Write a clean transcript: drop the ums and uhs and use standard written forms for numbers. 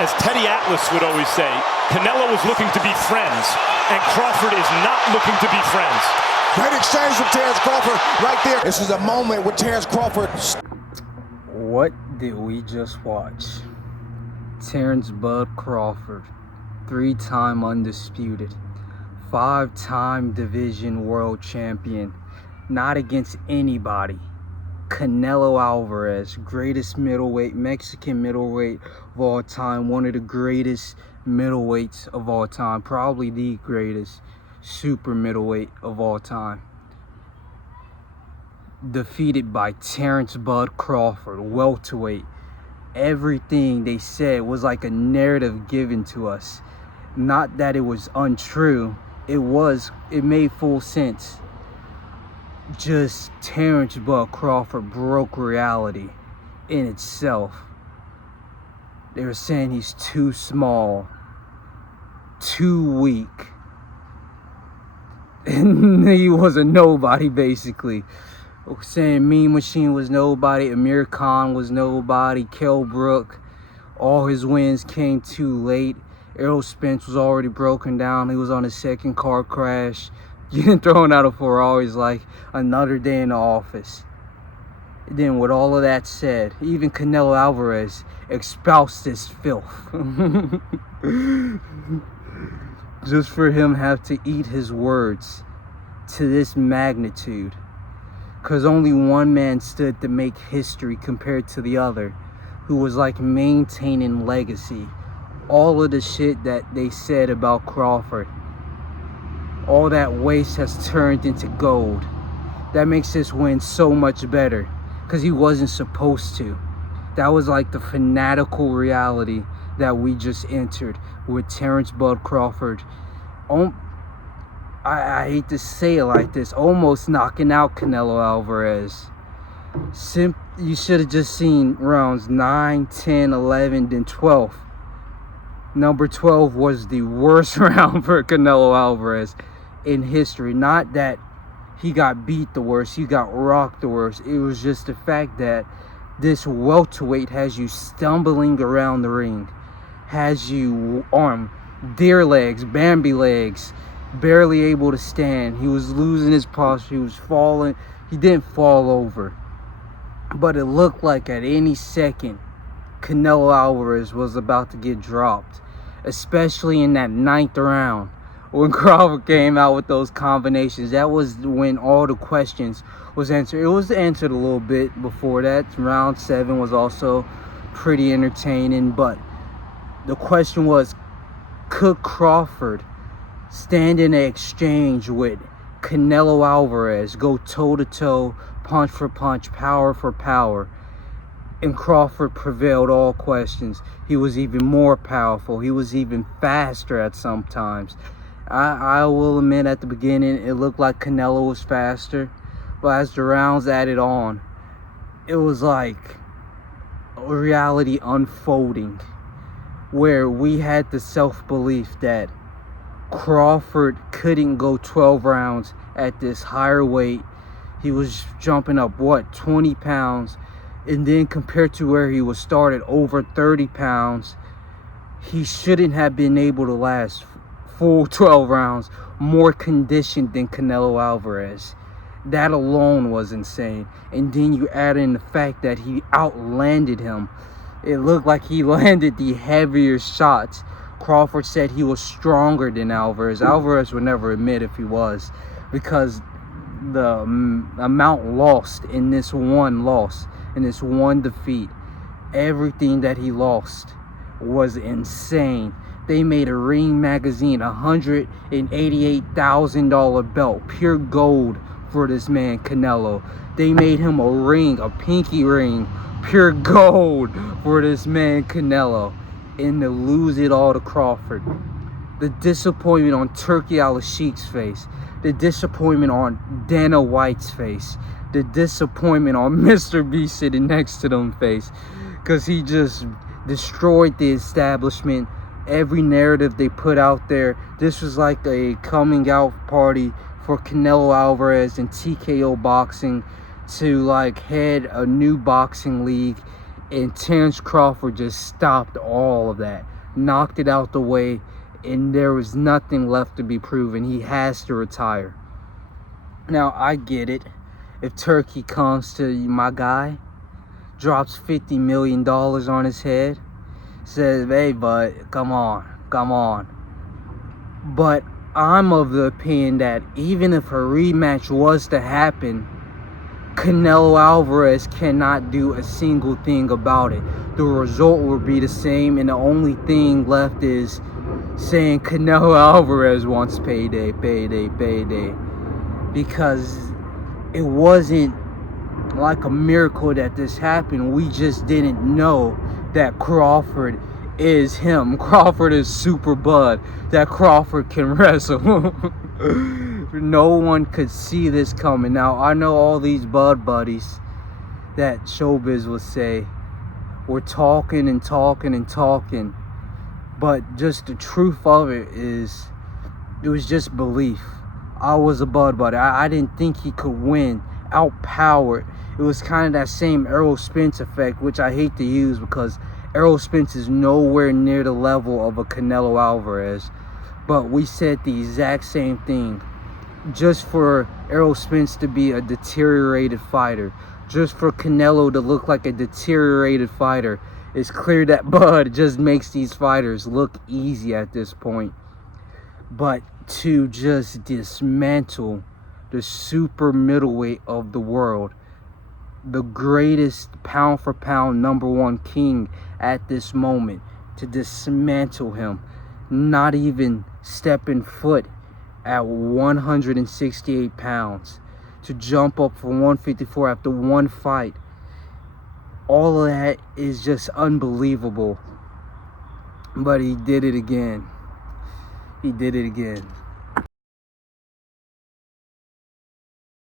As Teddy Atlas would always say, Canelo was looking to be friends, and Crawford is not looking to be friends. Great exchange from Terence Crawford right there. This is a moment with Terence Crawford. What did we just watch? Terence Bud Crawford, 3-time undisputed, 5-time division world champion, not against anybody. Canelo Alvarez, greatest middleweight, Mexican middleweight of all time, one of the greatest middleweights of all time, probably the greatest super middleweight of all time. Defeated by Terence Bud Crawford, welterweight. Everything they said was like a narrative given to us. Not that it was untrue, it made full sense. Just Terence Bud Crawford broke reality in itself. They were saying he's too small, too weak, and he was a nobody basically. Saying Mean Machine was nobody, Amir Khan was nobody, Kell Brook, all his wins came too late. Errol Spence was already broken down. He was on his second car crash, getting thrown out of Ferraris like another day in the office. And then with all of that said, even Canelo Alvarez espoused this filth. Just for him have to eat his words to this magnitude. Because only one man stood to make history compared to the other, who was like maintaining legacy. All of the shit that they said about Crawford, all that waste has turned into gold. That makes this win so much better, because he wasn't supposed to. That was like the fanatical reality that we just entered with Terence Bud Crawford. I hate to say it like this, almost knocking out Canelo Alvarez. You should have just seen rounds 9, 10, 11, then 12. Number 12 was the worst round for Canelo Alvarez in history. Not that he got beat the worst, he got rocked the worst. It was just the fact that this welterweight has you stumbling around the ring, has you on deer legs, Bambi legs, barely able to stand. He was losing his posture, he was falling. He didn't fall over, but it looked like at any second Canelo Alvarez was about to get dropped, especially in that 9th round when Crawford came out with those combinations. That was when all the questions was answered. It was answered a little bit before that. Round 7 was also pretty entertaining, but the question was, could Crawford stand in an exchange with Canelo Alvarez, go toe-to-toe, punch for punch, power for power? And Crawford prevailed all questions. He was even more powerful. He was even faster at some times. I will admit at the beginning it looked like Canelo was faster, but as the rounds added on, it was like a reality unfolding where we had the self-belief that Crawford couldn't go 12 rounds at this higher weight. He was jumping up, 20 pounds? And then compared to where he was started, over 30 pounds, he shouldn't have been able to last full 12 rounds, more conditioned than Canelo Alvarez. That alone was insane. And then you add in the fact that he outlanded him. It looked like he landed the heavier shots. Crawford said he was stronger than Alvarez. Alvarez would never admit if he was, because the amount lost in this one loss, in this one defeat, everything that he lost was insane. They made a Ring magazine $188,000 belt, pure gold for this man Canelo. They made him a ring, a pinky ring, pure gold for this man Canelo. And to lose it all to Crawford. The disappointment on Turki Al-Sheikh's face, the disappointment on Dana White's face, the disappointment on Mr. B sitting next to them face, because he just destroyed the establishment. Every narrative they put out there, this was like a coming out party for Canelo Alvarez and TKO Boxing to like head a new boxing league And Terence Crawford just stopped all of that, knocked it out the way, and there was nothing left to be proven. He has to retire. Now, I get it. If Turki comes to my guy, drops $50 million on his head, says, hey, bud, come on. But I'm of the opinion that even if a rematch was to happen, Canelo Alvarez cannot do a single thing about it. The result will be the same, and the only thing left is saying Canelo Alvarez wants payday. Because it wasn't like a miracle that this happened. We just didn't know that Crawford is him. Crawford is Super Bud. That Crawford can wrestle. No one could see this coming. Now, I know all these Bud buddies that Showbiz would say, we're talking, but just the truth of it is, it was just belief. I was a Bud buddy. I didn't think he could win, outpowered. It was kind of that same Errol Spence effect, which I hate to use because Errol Spence is nowhere near the level of a Canelo Alvarez. But we said the exact same thing. Just for Errol Spence to be a deteriorated fighter, just for Canelo to look like a deteriorated fighter, it's clear that Bud just makes these fighters look easy at this point. But to just dismantle the super middleweight of the world, the greatest pound for pound #1 king at this moment, to dismantle him, not even stepping foot at 168 pounds, to jump up from 154 after one fight, all of that is just unbelievable. But he did it again. He did it again.